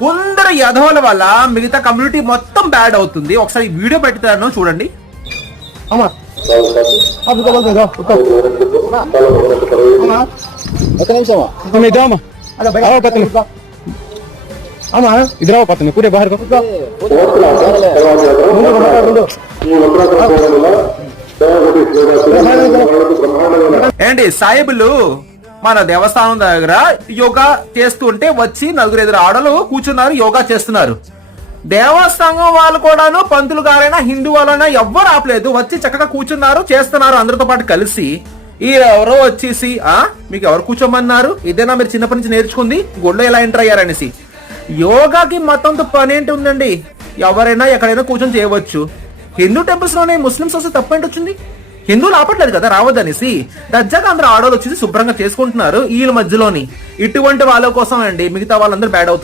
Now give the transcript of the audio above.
కొందరు యధవుల వల్ల మిగతా కమ్యూనిటీ మొత్తం బ్యాడ్ అవుతుంది. ఒకసారి వీడియో పెడతాను చూడండి. पूरे बाहर को ఏంటి సాయిబులు మన దేవస్థానం దగ్గర యోగా చేస్తుంటే వచ్చి నలుగురు ఎదురు ఆడలు కూర్చున్నారు, యోగా చేస్తున్నారు. దేవస్థానం వాళ్ళు కూడాను, పంతులు గారైనా హిందూ వాళ్ళైనా ఎవ్వరు ఆపలేదు, వచ్చి చక్కగా కూర్చున్నారు, చేస్తున్నారు అందరితో పాటు కలిసి. ఈ ఎవరో వచ్చేసి మీకు ఎవరు కూర్చోమన్నారు, ఇదేనా మీరు చిన్నప్పటి నుంచి నేర్చుకుంది, గుళ్ళో ఎలా ఎంటర్ అయ్యారనేసి. యోగాకి మతంతో పని ఏంటి ఉందండి? ఎవరైనా ఎక్కడైనా కూర్చొని చేయవచ్చు. హిందూ టెంపుల్స్ లోనే ముస్లిమ్స్ వస్తే తప్పేంటి వచ్చింది? హిందువులు ఆపట్లేదు కదా రావద్దనేసి. దర్జాగా అందరూ ఆడవాళ్ళు వచ్చేసి శుభ్రంగా చేసుకుంటున్నారు వీళ్ళ మధ్యలోని. ఇటువంటి వాళ్ళ కోసం అండి మిగతా వాళ్ళందరూ బ్యాడ్ అవుతున్నారు.